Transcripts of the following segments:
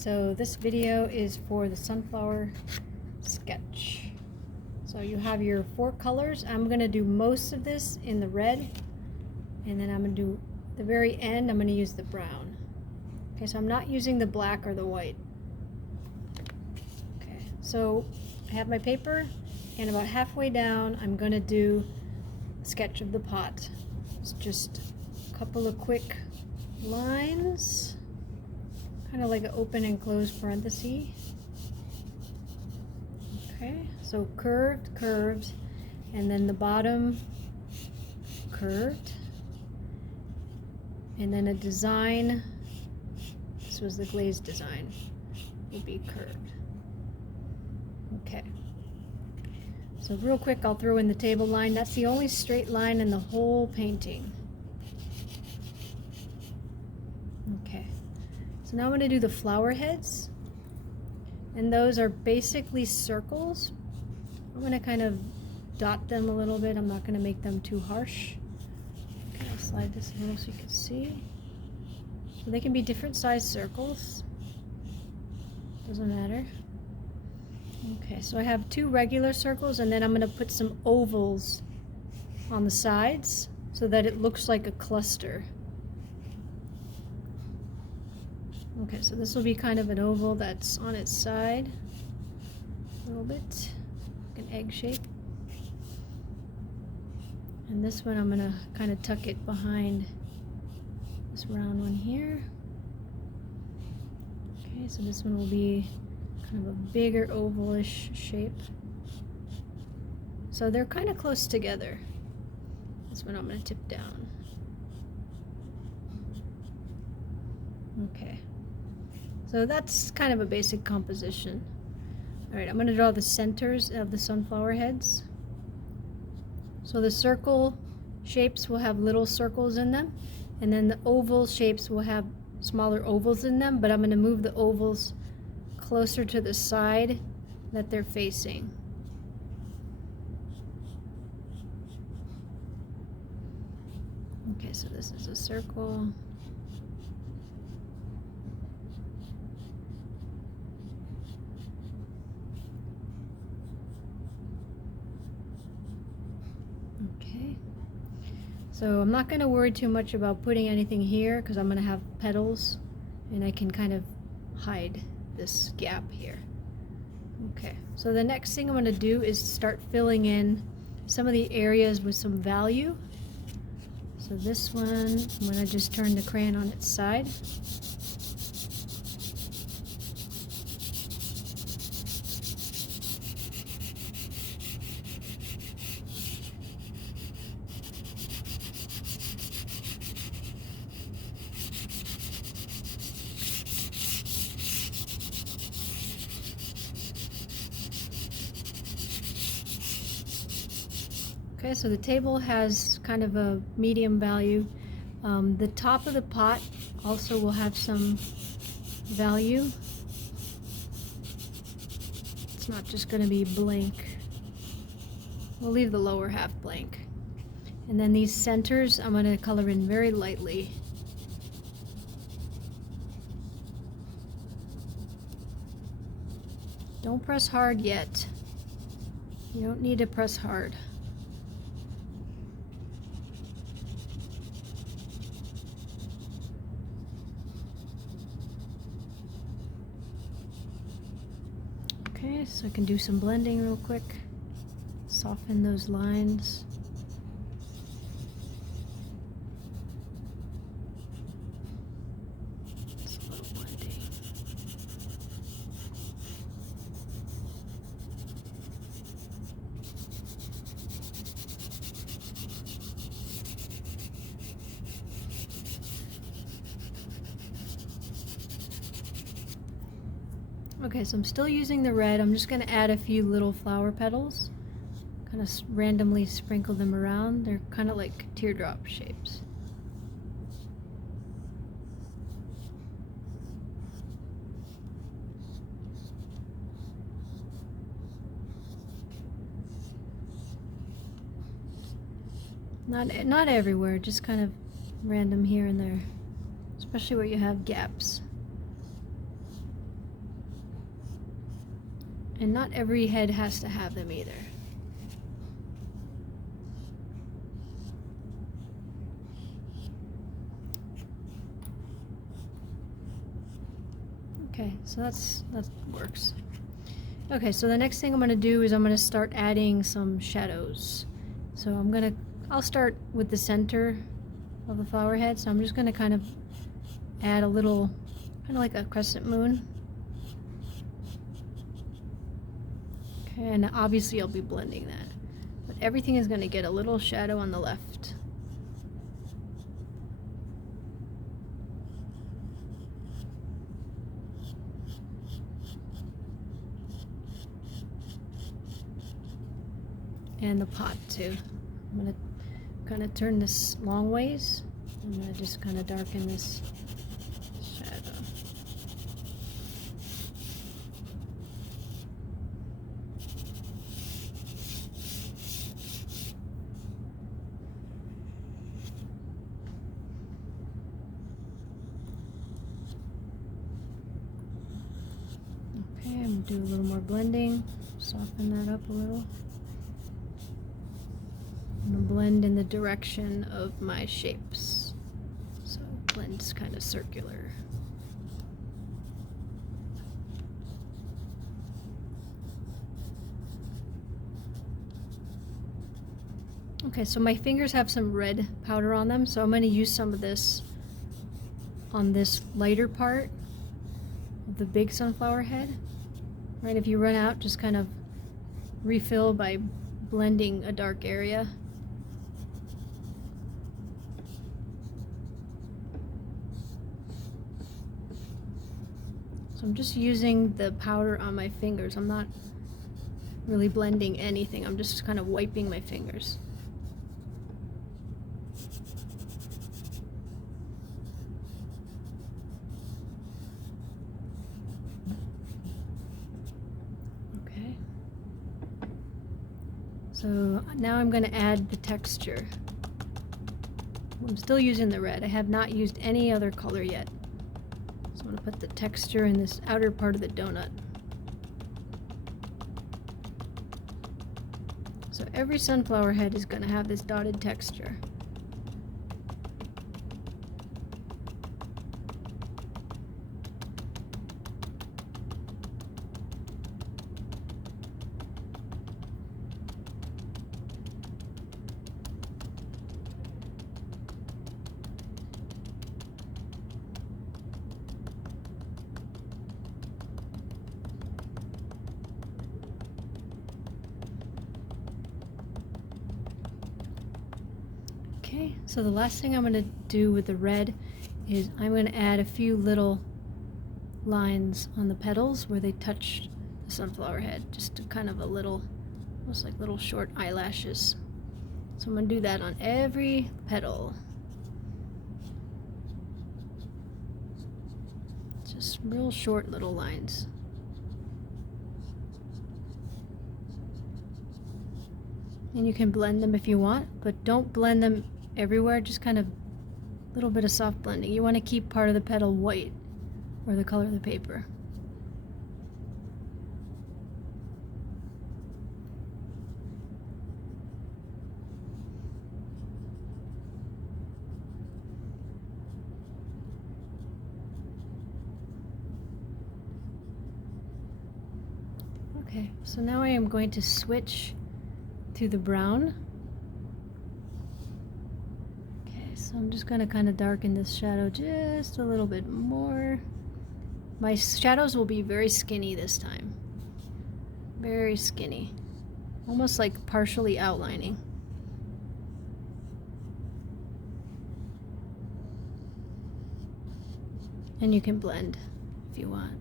So this video is for the sunflower sketch. So you have your 4 colors. I'm going to do most of this in the red, and then I'm going to do the very end, I'm going to use the brown. Okay, so I'm not using the black or the white. Okay, so I have my paper, and about halfway down I'm going to do a sketch of the pot. It's just a couple of quick lines, kind of like an open and closed parenthesis. Okay, so curved, curved, and then the bottom curved, and then a design, this was the glazed design, will be curved. Okay, so real quick I'll throw in the table line. That's the only straight line in the whole painting. Okay, so now I'm going to do the flower heads, and those are basically circles. I'm going to kind of dot them a little bit. I'm not going to make them too harsh. Okay, I'll slide this a little so you can see. So they can be different size circles. Doesn't matter. Okay, so I have 2 regular circles, and then I'm going to put some ovals on the sides so that it looks like a cluster. Okay, so this will be kind of an oval that's on its side a little bit, like an egg shape. And this one I'm going to kind of tuck it behind this round one here. Okay, so this one will be kind of a bigger ovalish shape. So they're kind of close together. This one I'm going to tip down. Okay. So that's kind of a basic composition. Alright, I'm going to draw the centers of the sunflower heads. So the circle shapes will have little circles in them, and then the oval shapes will have smaller ovals in them, but I'm going to move the ovals closer to the side that they're facing. Okay, so this is a circle. Okay, so I'm not going to worry too much about putting anything here because I'm going to have petals, and I can kind of hide this gap here. Okay, so the next thing I'm going to do is start filling in some of the areas with some value. So this one, I'm going to just turn the crayon on its side. Okay, so the table has kind of a medium value. The top of the pot also will have some value. It's not just going to be blank. We'll leave the lower half blank. And then these centers I'm going to color in very lightly. Don't press hard yet. You don't need to press hard. Okay, so I can do some blending real quick, soften those lines. Just a little blending. Okay, so I'm still using the red. I'm just going to add a few little flower petals, kind of randomly sprinkle them around. They're kind of like teardrop shapes. Not everywhere, just kind of random here and there, especially where you have gaps. And not every head has to have them either. Okay, so that works. Okay, so the next thing I'm gonna do is I'm gonna start adding some shadows. So I'll start with the center of the flower head. So I'm just gonna kind of add a little, kind of like a crescent moon. Okay, and obviously I'll be blending that. But everything is gonna get a little shadow on the left. And the pot too. I'm gonna kind of turn this long ways. I'm gonna just kind of darken this shadow. Okay, I'm gonna do a little more blending, soften that up a little. I'm gonna blend in the direction of my shapes. So blend's kind of circular. Okay, so my fingers have some red powder on them, so I'm gonna use some of this on this lighter part of the big sunflower head. Right, if you run out, just kind of refill by blending a dark area. So I'm just using the powder on my fingers. I'm not really blending anything. I'm just kind of wiping my fingers. Okay. So now I'm going to add the texture. I'm still using the red. I have not used any other color yet. So I'm going to put the texture in this outer part of the donut. So every sunflower head is going to have this dotted texture. Okay, so the last thing I'm going to do with the red is I'm going to add a few little lines on the petals where they touch the sunflower head, just to kind of a little, almost like little short eyelashes. So I'm going to do that on every petal. Just real short little lines. And you can blend them if you want, but don't blend them everywhere, just kind of a little bit of soft blending. You want to keep part of the petal white, or the color of the paper. Okay, so now I am going to switch to the brown. Okay, so I'm just going to kind of darken this shadow just a little bit more. My shadows will be very skinny this time. Very skinny. Almost like partially outlining. And you can blend if you want.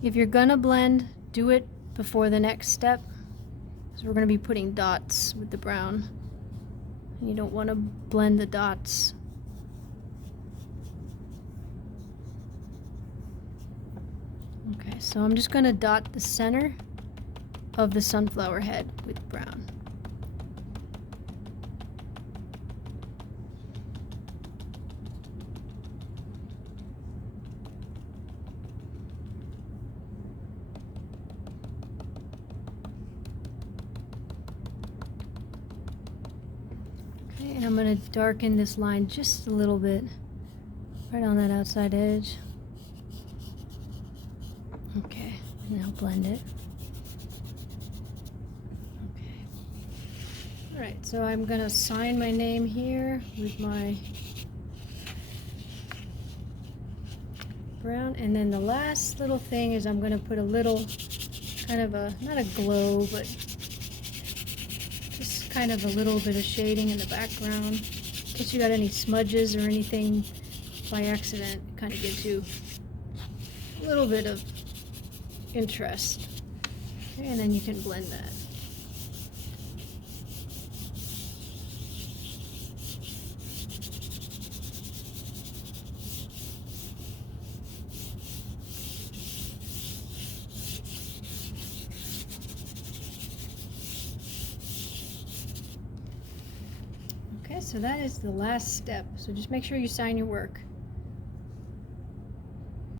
If you're gonna blend, do it before the next step, because we're going to be putting dots with the brown. And you don't want to blend the dots. Okay, so I'm just going to dot the center of the sunflower head with brown. going to darken this line just a little bit, right on that outside edge. Okay, and I'll blend it. Okay. All right, so I'm going to sign my name here with my brown, and then the last little thing is I'm going to put a little kind of a, not a glow, but just kind of a little bit of shading in the background in case you got any smudges or anything by accident. It kind of gives you a little bit of interest. Okay, and then you can blend that. Okay, so that is the last step. So just make sure you sign your work.